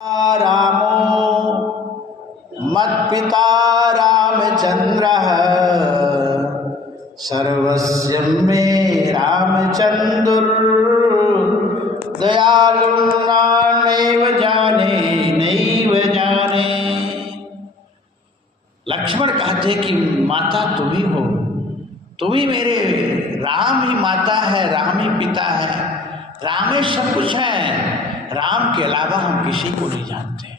रामो मत्पिता रामचंद्रः सर्वस्य मे रामचंद्र दयालुं नान्येव जाने नैव जाने। लक्ष्मण कहते कि माता तुम ही हो, तुम ही मेरे राम ही माता है, राम ही पिता है, राम ही सब कुछ है। राम के अलावा हम किसी को नहीं जानते।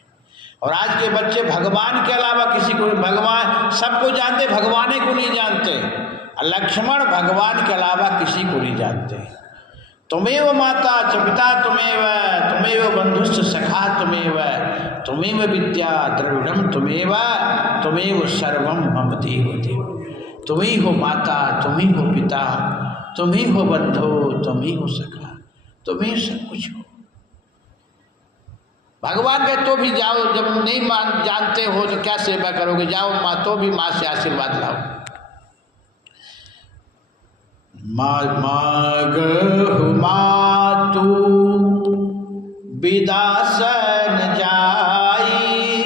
और आज के बच्चे भगवान के अलावा किसी को, भगवान सबको जानते, भगवान को नहीं जानते। लक्ष्मण भगवान के अलावा किसी को नहीं जानते। तुमेव माता च पिता तुमेव, तुमेव बंधुश्च सखा तुमेव, तुमेव विद्या द्रविड़म तुमेव, तुमेव सर्वम मम देव देव। तुम ही हो माता, तुम ही हो पिता, तुम ही हो बंधु, तुम ही हो सखा, तुम ही सब कुछ हो। भगवान के तो भी जाओ, जब नहीं जानते हो तो क्या सेवा करोगे, जाओ माँ, तो भी माँ से आशीर्वाद लाओ। मागहु मातु विदासन जाई,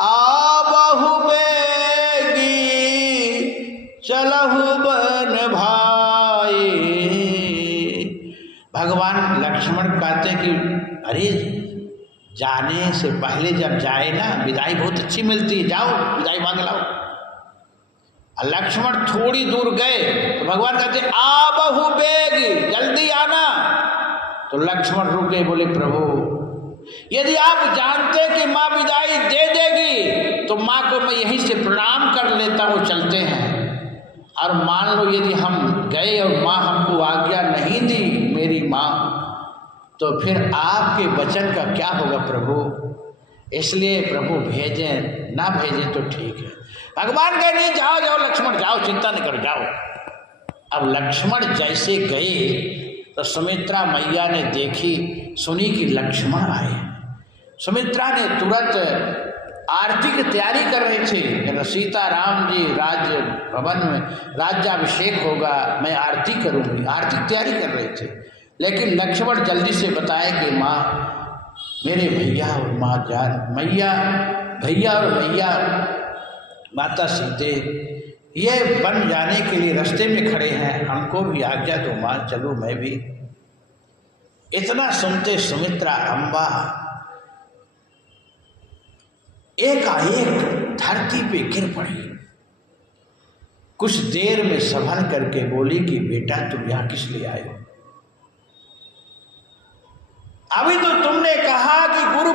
आबहु बेगी चलहु बन भाई। भगवान लक्ष्मण कहते कि अरे जाने से पहले जब जाए ना, विदाई बहुत अच्छी मिलती है, जाओ विदाई मांग लाओ। लक्ष्मण थोड़ी दूर गए तो भगवान कहते आबहु बेग, जल्दी आना। तो लक्ष्मण रुक गए, बोले प्रभु यदि आप जानते कि माँ विदाई दे देगी तो माँ को मैं यहीं से प्रणाम कर लेता हूँ, चलते हैं। और मान लो यदि हम गए और माँ हमको आज्ञा नहीं दी, मेरी माँ, तो फिर आपके वचन का क्या होगा प्रभु। इसलिए प्रभु भेजें, ना भेजें तो ठीक है। भगवान कहे नहीं, जाओ जाओ लक्ष्मण जाओ, चिंता नहीं करो, जाओ। अब लक्ष्मण जैसे गए तो सुमित्रा मैया ने देखी, सुनी कि लक्ष्मण आए। सुमित्रा ने तुरंत आरती की तैयारी कर रहे थे। सीता राम जी राज भवन में राज्याभिषेक होगा, मैं आरती करूंगी, आरती की तैयारी कर रहे थे। लेकिन लक्ष्मण जल्दी से बताए कि माँ, मेरे भैया और माँ जान, भैया और मैया माता सीते ये बन जाने के लिए रास्ते में खड़े हैं, हमको भी आज्ञा दो माँ, चलो मैं भी। इतना सुनते सुमित्रा अम्बा एकाएक धरती पे गिर पड़ी। कुछ देर में संभल करके बोली कि बेटा तुम यहाँ किस लिए आए हो? अभी तो तुमने कहा कि गुरु